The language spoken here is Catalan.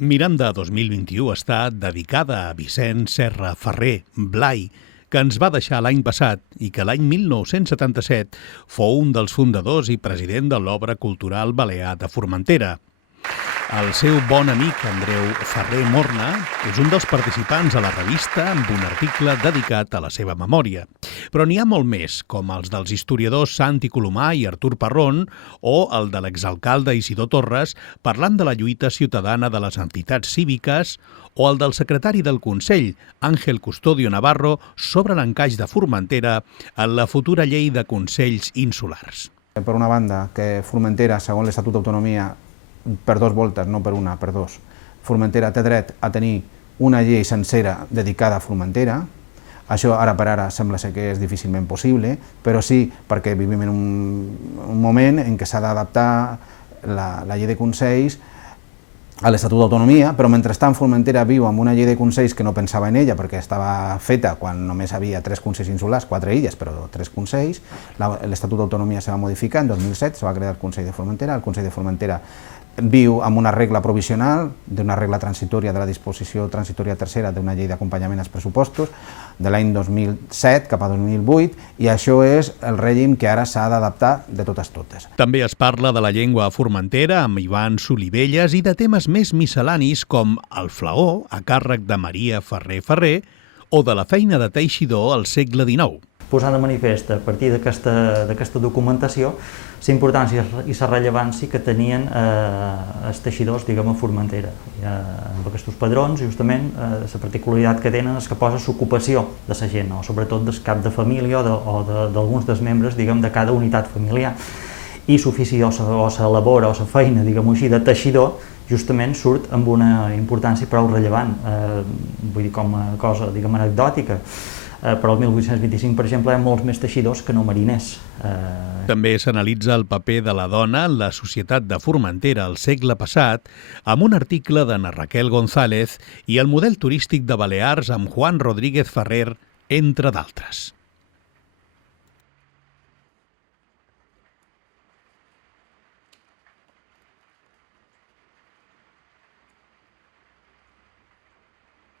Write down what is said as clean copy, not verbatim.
Miranda 2021 està dedicada a Vicent Serra Ferrer Blai, que ens va deixar l'any passat i que l'any 1977 fou un dels fundadors i president de l'Obra Cultural Balear de Formentera. El seu bon amic Andreu Ferrer Morna és un dels participants a la revista amb un article dedicat a la seva memòria. Però n'hi ha molt més, com els dels historiadors Santi Colomà i Artur Parrón o el de l'exalcalde Isidor Torres parlant de la lluita ciutadana de les entitats cíviques o el del secretari del Consell, Àngel Custodio Navarro, sobre l'encaix de Formentera en la futura llei de Consells Insulars. Per una banda, que Formentera, segons l'Estatut d'Autonomia, per dues voltes, no per una, per dos, Formentera té dret a tenir una llei sencera dedicada a Formentera. Això ara per ara sembla ser que és difícilment possible, però sí perquè vivim en un moment en què s'ha d'adaptar la llei de consells a l'Estatut d'Autonomia, però mentrestant Formentera viu amb una llei de consells que no pensava en ella perquè estava feta quan només havia 3 consells insulars, 4 illes, però 3 consells. L'Estatut d'Autonomia se va modificar en 2007, se va crear el Consell de Formentera. El Consell de Formentera viu amb una regla provisional, d'una regla transitòria de la disposició transitòria tercera d'una llei d'acompanyament als pressupostos de l'any 2007 cap a 2008, i això és el règim que ara s'ha d'adaptar de totes. També es parla de la llengua a Formentera amb Ivan Solivelles i de temes més miscel·lanis com el flaó, a càrrec de Maria Ferrer Ferrer, o de la feina de teixidor al segle XIX. Posar de manifest a partir d'aquesta documentació la importància i la rellevància que tenien els teixidors, diguem, a Formentera. Amb aquests padrons, justament, la particularitat que tenen és que posa l'ocupació de la gent, sobretot del cap de família o d'alguns dels membres, diguem, de cada unitat familiar. I l'ofici o la labor o la feina, diguem-ho així, de teixidor, justament surt amb una importància prou rellevant, vull dir, com a cosa, diguem, anecdòtica. Però el 1825, per exemple, hi ha molts més teixidors que no mariners. També s'analitza el paper de la dona en la societat de Formentera al segle passat amb un article d'Anna Raquel González i el model turístic de Balears amb Juan Rodríguez Ferrer, entre d'altres.